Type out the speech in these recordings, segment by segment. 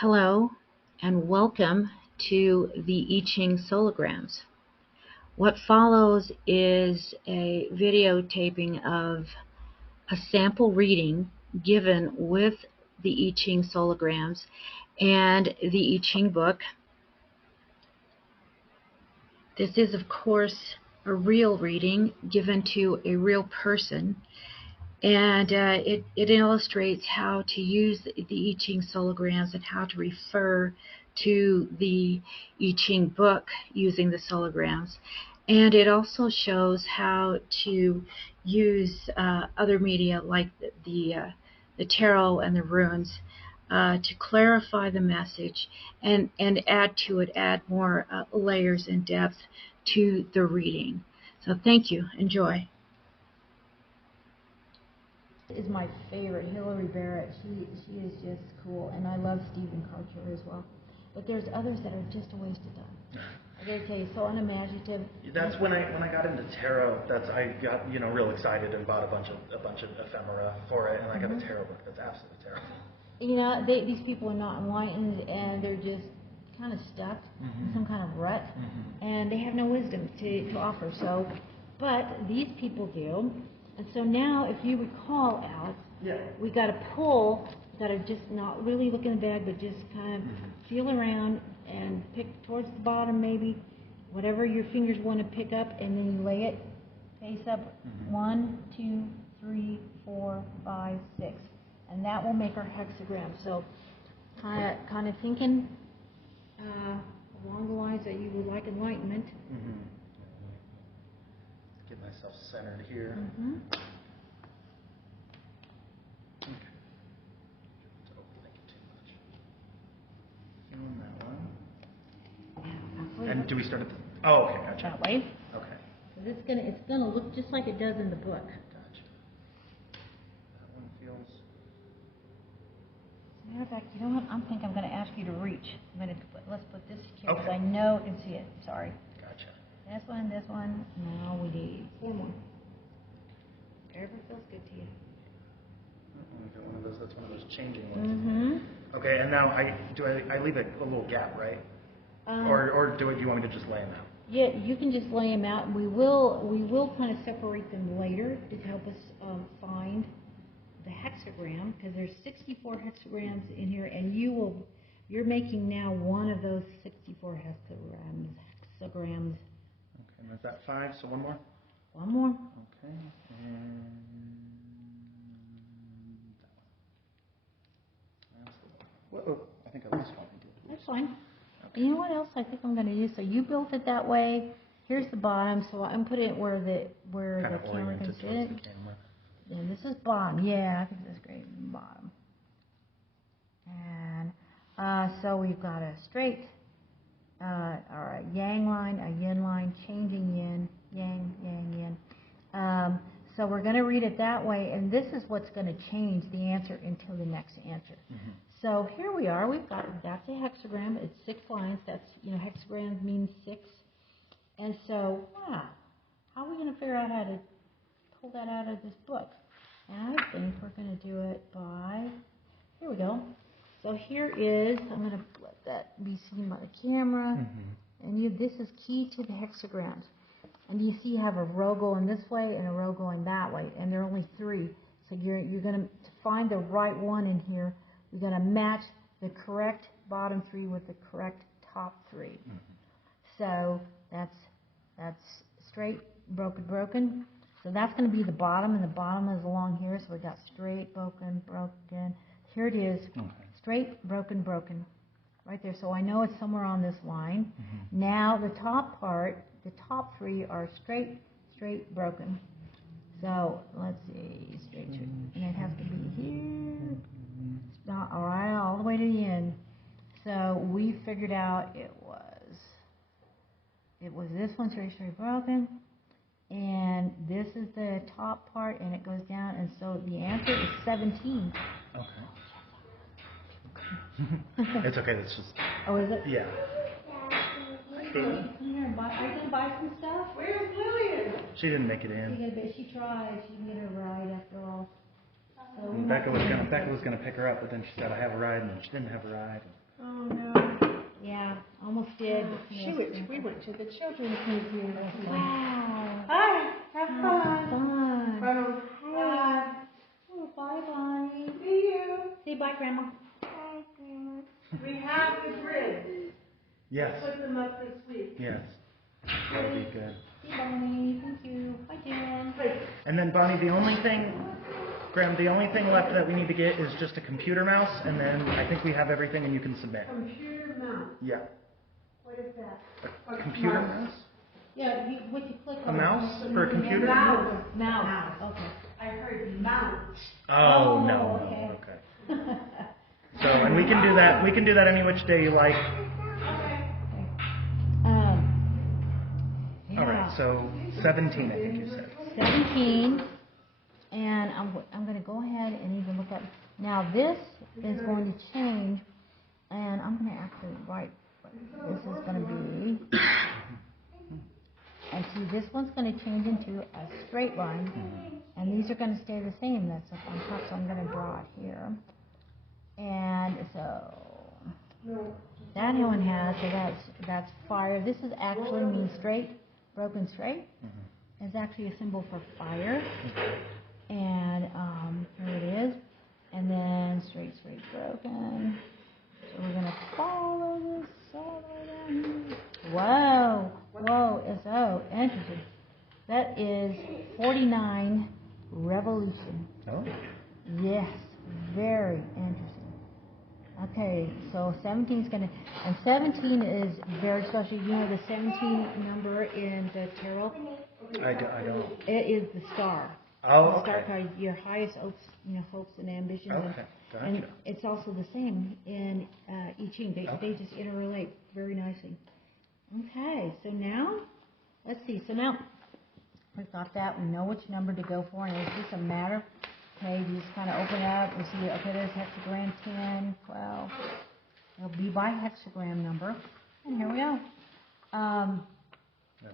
Hello and welcome to the I Ching Solagrams. What follows is a videotaping of a sample reading given with the I Ching Solagrams and the I Ching book. This is, of course, a real reading given to a real person, and it illustrates how to use the I Ching Solagrams and how to refer to the I Ching book using the Solagrams. And it also shows how to use other media like the tarot and the runes to clarify the message and add to it, add more layers and depth to the reading. So thank you. Enjoy. Is my favorite, Hillary Barrett. She is just cool, and I love Stephen Karcher as well. But there's others that are just a waste of time. I gotta tell you, so unimaginative. That's when I got into tarot. I got real excited and bought a bunch of ephemera for it, and I got a tarot book. That's absolutely terrible. These people are not enlightened, and they're just kind of stuck in some kind of rut, and they have no wisdom to offer. So, but these people do. And so now, if you recall, Alex, we got to pull, got to just not really look in the bag, but just kind of feel around and pick towards the bottom, maybe, whatever your fingers want to pick up, and then you lay it face up, 1, 2, 3, 4, 5, 6. And that will make our hexagram. So kind of thinking along the lines that you would like enlightenment. Get myself centered here. Okay. Don't overthink it too much. Feeling that one. And do we start at the... Oh, okay, gotcha. That way. Okay. It's gonna look just like it does in the book. Gotcha. That one feels... Matter of fact, you know what? I think I'm gonna ask you to reach. Let's put this here because I know I can see it. Sorry. Gotcha. This one. Now we need 4 more. Whatever feels good to you. We got one of those. That's one of those changing ones. Okay, and now I leave a little gap, right? Or do you want me to just lay them out? Yeah, you can just lay them out, and we will kind of separate them later to help us find the hexagram, because there's 64 hexagrams in here, and you're making now one of those 64 hexagrams. Okay, and is that 5? So one more. One more. Okay, and that one. Whoa, I think I lost one. That's fine. Okay. You know what else I think I'm going to do? So you built it that way. Here's the bottom, so I'm putting it where the camera can sit. And this is bottom. Yeah, I think this is great. Bottom. And so we've got a straight, or a yang line, a yin line, changing yin, yang, yang, yin. So we're going to read it that way, and this is what's going to change the answer into the next answer. So here we are. That's a hexagram. It's 6 lines. That's, hexagram means 6. And so, wow, how are we going to figure out how to pull that out of this book? And I think we're going to do it by, here we go. So here is, I'm going to let that be seen by the camera. And this is key to the hexagrams. And you see you have a row going this way and a row going that way. And there are only 3. So you're going to find the right one in here, you're going to match the correct bottom 3 with the correct top 3. So that's straight, broken, broken. So that's going to be the bottom, and the bottom is along here. So we got straight, broken, broken. Here it is, straight, broken, broken, right there. So I know it's somewhere on this line. Now the top part, the top 3 are straight, straight, broken. So let's see, straight, and it has to be here. It's not all the way to the end. So we figured out it was this one, straight, straight, broken. And this is the top part, and it goes down, and so the answer is 17. Okay. It's okay, that's just... Oh, is it? Yeah. Are you going to buy some stuff? Where's Lillian? She didn't make it in. She tried. She didn't get her ride after all. So Becca was gonna pick her up, but then she said, I have a ride, and she didn't have a ride. Yeah, almost did. We went to the children's museum. Wow. Hi, have Fun. fun. Hey. Oh, bye, Bonnie. See you. Say bye, Grandma. Bye, Grandma. We have the grids. Yes. Put them up this week. Yes. That would be good. See Bonnie. Thank you. Bye, Jen. And then Bonnie, Graham, the only thing left that we need to get is just a computer mouse, and then I think we have everything and you can submit. Computer mouse. Yeah. What is that? A computer mouse? Yeah, what you click A on. mouse for a computer? Mouse. Mouse. Okay. I heard mount. Oh, no. okay. Okay. So, and we can do that. We can do that any which day you like. Yeah. All right. So 17, I think you said. 17, and I'm going to go ahead and even look up. Now this is going to change, and I'm going to actually write what this is going to be. And see, this one's going to change into a straight line, and these are going to stay the same. That's up on top, so I'm going to draw it here. And so that one has, so that's fire. This is actually means straight, broken straight. It's actually a symbol for fire. And here it is. And then straight, broken. So we're going to follow this all the way down here. Whoa, it's so interesting. That is 49 revolution. Oh. Yes, very interesting. Okay, so 17 is going to, and 17 is very special. You know the 17 number in the tarot? I don't. It is the star. Oh, The star okay. card, your highest hopes, hopes and ambitions. Okay, gotcha. And it's also the same in I Ching. They just interrelate very nicely. Okay, so now, let's see. So now we've got that. We know which number to go for, and it's just a matter. Okay, you just kind of open it up. We see, okay, there's hexagram 10, 12. It'll be by hexagram number. And here we go. I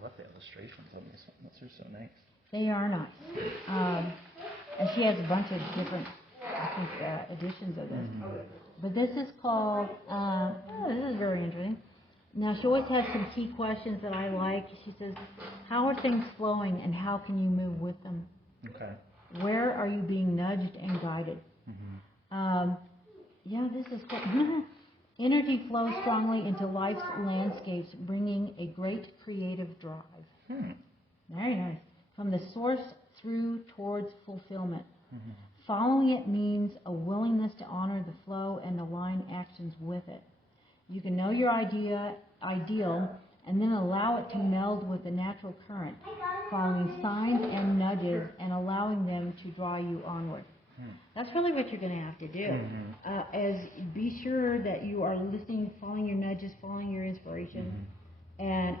love the illustrations on this one. Those are so nice. They are nice. And she has a bunch of different, I think, editions of this. But this is called, this is very interesting. Now, she always has some key questions that I like. She says, how are things flowing and how can you move with them? Okay. Where are you being nudged and guided? Yeah, this is cool. Energy flows strongly into life's landscapes, bringing a great creative drive. Very nice. From the source through towards fulfillment. Following it means a willingness to honor the flow and align actions with it. You can know your ideal, and then allow it to meld with the natural current, following signs and nudges and allowing them to draw you onward. That's really what you're going to have to do. As be sure that you are listening, following your nudges, following your inspiration, and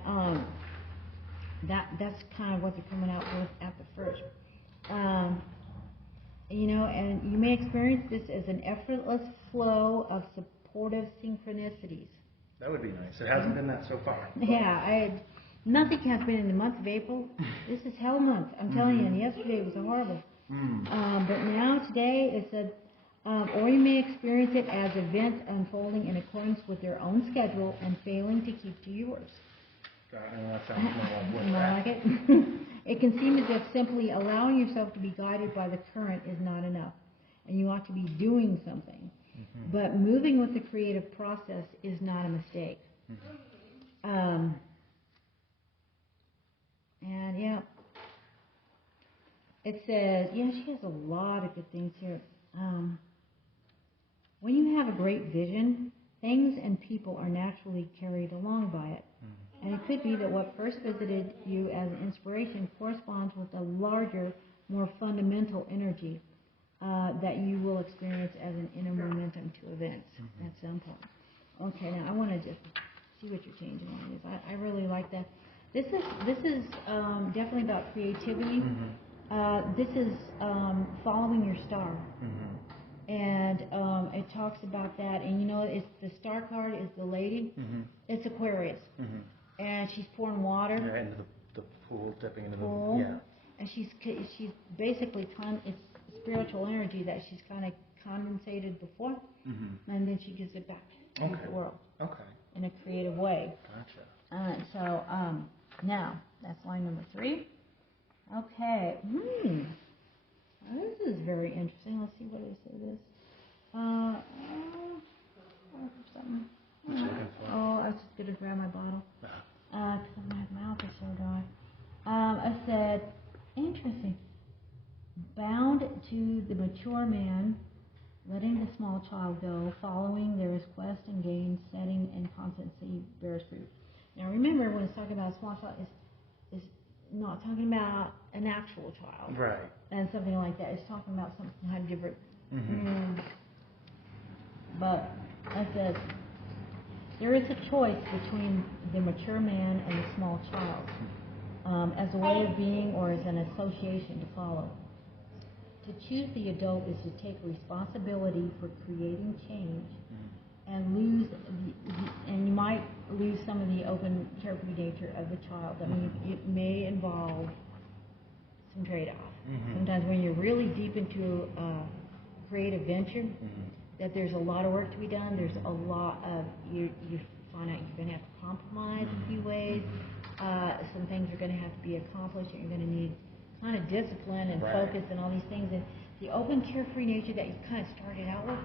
that's kind of what they're coming out with at the first. And you may experience this as an effortless flow of supportive synchronicities. That would be nice. It hasn't been that so far. Yeah, nothing has been in the month of April. This is hell month, I'm telling you. And yesterday was horrible. But now, today, it said, or you may experience it as events unfolding in accordance with their own schedule and failing to keep to yours. That sounds more like More like it? It can seem as if simply allowing yourself to be guided by the current is not enough, and you ought to be doing something. But moving with the creative process is not a mistake. And yeah, it says, she has a lot of good things here. When you have a great vision, things and people are naturally carried along by it. And it could be that what first visited you as an inspiration corresponds with a larger, more fundamental energy that you will experience as an inner momentum to events at some point. Okay, now I want to just see what you're changing on these. I really like that. This is definitely about creativity. This is following your star. And it talks about that. And it's the star card is the lady. It's Aquarius. And she's pouring water. Yeah, into the pool, dipping into pool. the... Yeah. And she's basically, it's spiritual energy that she's kind of condensated before. And then she gives it back to the world. Okay. in a creative way. Gotcha. So now, that's line number 3. Okay. This is very interesting. Let's see what they say this. Something. What you looking for? Oh, I was just going to grab my bottle. Because my mouth is so dry. I said, interesting. Bound to the mature man, letting the small child go, following their quest and gain, setting and constancy bears fruit. Now remember, when it's talking about a small child, is not talking about an actual child. Right. And something like that. It's talking about something kind of different. Mm-hmm. But I said, there is a choice between the mature man and the small child, as a way of being or as an association to follow. To choose the adult is to take responsibility for creating change and and you might lose some of the open, carefree nature of the child. I mean, it may involve some trade-off. Sometimes when you're really deep into a creative venture, that there's a lot of work to be done. There's a lot of, you find out you're going to have to compromise a few ways. Some things are going to have to be accomplished. You're going to need kind of discipline and focus and all these things. And the open, carefree nature that you kind of started out with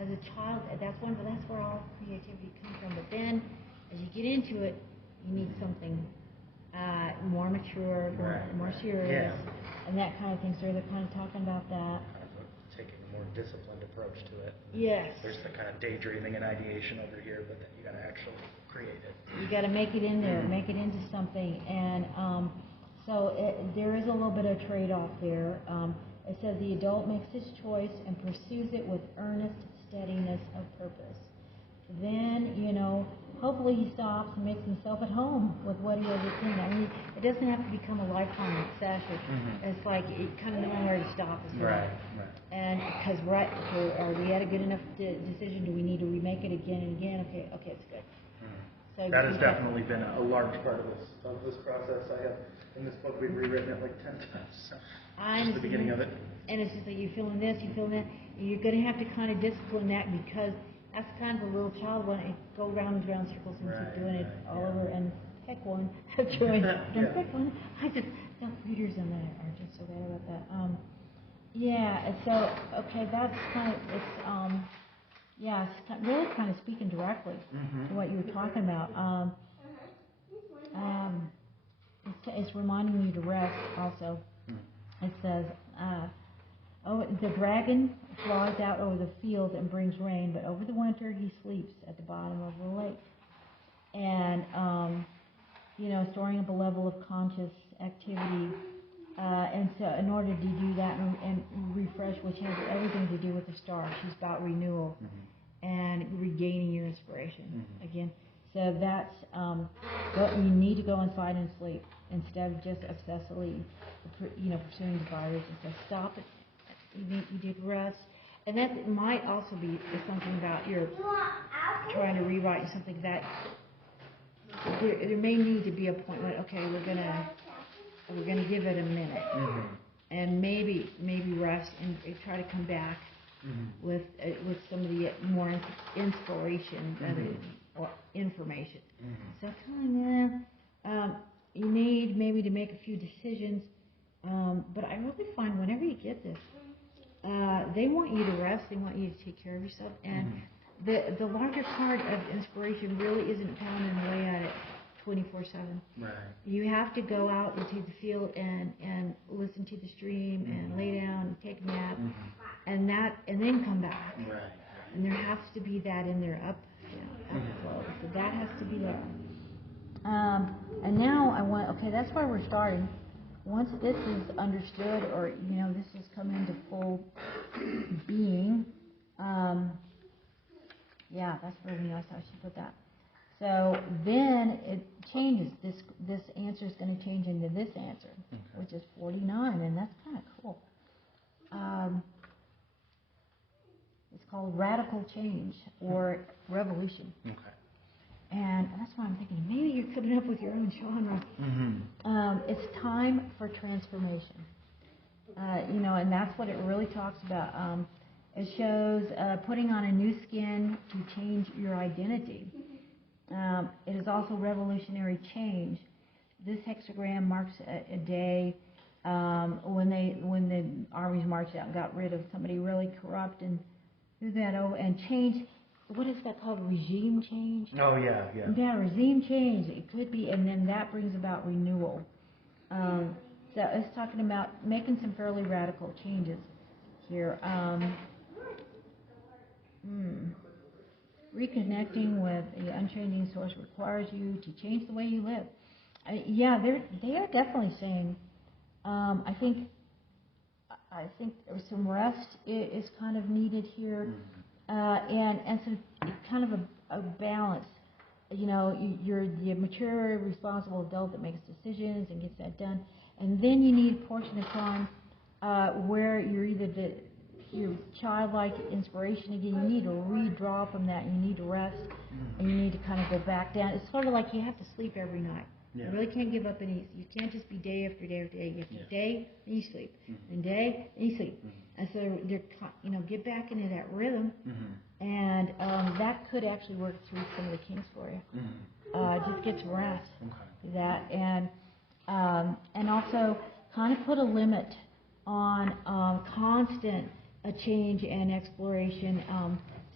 as a child, that's where all creativity comes from. But then, as you get into it, you need something more mature, more serious, and that kind of thing. So they're kind of talking about that. Kind of taking a more disciplined approach to it. Yes. There's the kind of daydreaming and ideation over here, but then you got to actually create it. You got to make it in there, make it into something, and so there is a little bit of trade-off there. It says the adult makes his choice and pursues it with earnest steadiness of purpose. Then, hopefully he stops and makes himself at home with what he has attained. I mean, it doesn't have to become a lifetime obsession. It's like kind of knowing where to stop as well. Right. And because are we at a good enough decision? Do we need to remake it again and again? Okay, it's good. So that has definitely been a large part of this process. I have in this book we've rewritten it like 10 times. So just the beginning of it. And it's just like you're feeling this, you're feeling that. You're going to have to kind of discipline that because that's kind of a little child when it go round and round circles and keep doing it all over and pick one. Pick one. Readers on that are just so bad about that. And so that's kind of it's really kind of speaking directly to what you were talking about. It's reminding you to rest also. It says, the dragon flies out over the field and brings rain, but over the winter he sleeps at the bottom of the lake. And, storing up a level of conscious activity. And so in order to do that and refresh, which has everything to do with the star, she's about renewal and regaining your inspiration again. So that's, you need to go inside and sleep instead of just obsessively, pursuing desires and stuff. Stop it. You need rest. And that might also be something about you're trying to rewrite something that there may need to be a point when, okay, we're gonna give it a minute, and maybe rest and try to come back with some of the more inspiration or information. So kind of you need maybe to make a few decisions, but I really find whenever you get this, they want you to rest, they want you to take care of yourself, and the larger part of inspiration really isn't pounding away at it 24/7. Right. You have to go out into the field and listen to the stream and lay down and take a nap, and then come back. Right. And there has to be that in there upflow. So that has to be there. And now that's where we're starting. Once this is understood, or this has come into full being, that's really nice how she put that. So then it changes. This answer is going to change into this answer, which is 49, and that's kind of cool. It's called radical change or revolution. Okay. And that's why I'm thinking maybe you're coming up with your own genre. It's time for transformation. And that's what it really talks about. It shows putting on a new skin to change your identity. It is also revolutionary change. This hexagram marks a day when the armies marched out and got rid of somebody really corrupt and threw that over and changed. What is that called? Regime change? Oh, yeah, yeah. Yeah, regime change. It could be, and then that brings about renewal. So it's talking about making some fairly radical changes here. Reconnecting with the unchanging source requires you to change the way you live. Yeah, they are definitely saying. I think some rest is kind of needed here, and some kind of a balance. You know, you're the mature, responsible adult that makes decisions and gets that done, and then you need a portion of time where you're either your childlike inspiration again. You need to redraw from that. You need to rest, and you need to kind of go back down. It's sort of like you have to sleep every night. Yeah. You really can't give up any. You can't just be day after day after day. You have to day and you sleep, and day and you sleep, and so they're get back into that rhythm, and that could actually work through some of the kinks for you. Just get some rest. Okay. That and also kind of put a limit on constant change and exploration.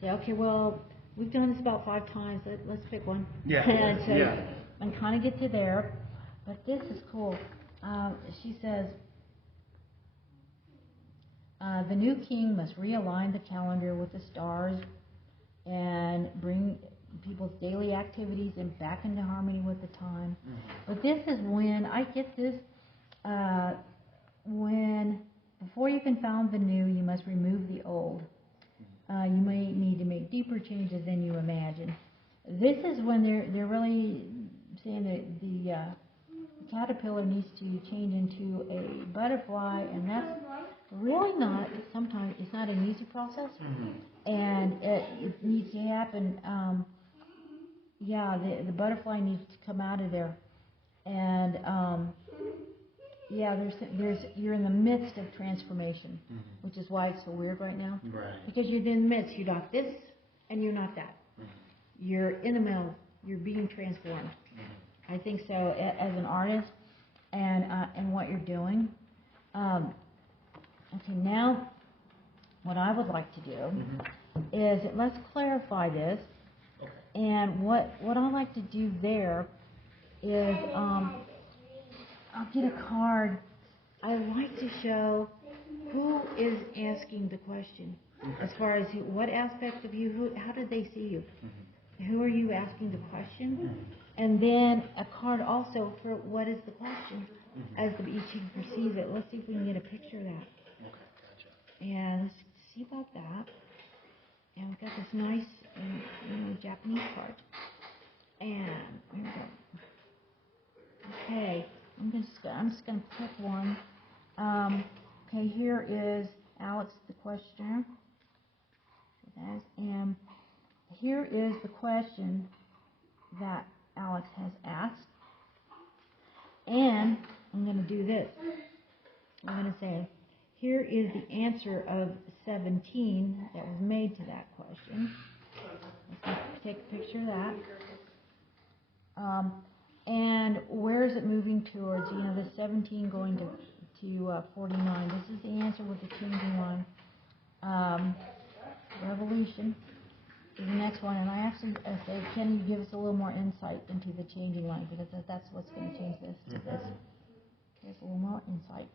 Say, okay, well, we've done this about 5 times. Let's pick one. Yeah. And so, and kind of get to there. But this is cool. She says, the new king must realign the calendar with the stars and bring people's daily activities and back into harmony with the time. But this is when I get this. When before you can found the new, you must remove the old. You may need to make deeper changes than you imagine. This is when they're really saying that the caterpillar needs to change into a butterfly, and that's really not. Sometimes it's not an easy process, and it needs to happen. The butterfly needs to come out of there, and you're in the midst of transformation, which is why it's so weird right now. Right. Because you're in the midst. You're not this, and you're not that. You're in the middle. You're being transformed. I think so as an artist, and what you're doing. Okay, now what I would like to do is let's clarify this. Okay. And what I like to do there is I'll get a card. I like to show who is asking the question, as far as what aspect of you, how did they see you? Who are you asking the question? And then a card also for what is the question, as the I Ching perceives it. Let's see if we can get a picture of that. Okay, gotcha. And let's see about that. And we've got this nice, Japanese card. And here we go. Okay, I'm just gonna pick one. Okay, here is Alex the questioner. And here is the question that Alex has asked. And I'm going to do this. I'm going to say, here is the answer of 17 that was made to that question. Let's take a picture of that. And where is it moving towards? The 17 going to 49. This is the answer with the changing line. Revolution is the next one, and I actually say, can you give us a little more insight into the changing line, because that's what's going to change this to this. Here's a little more insight.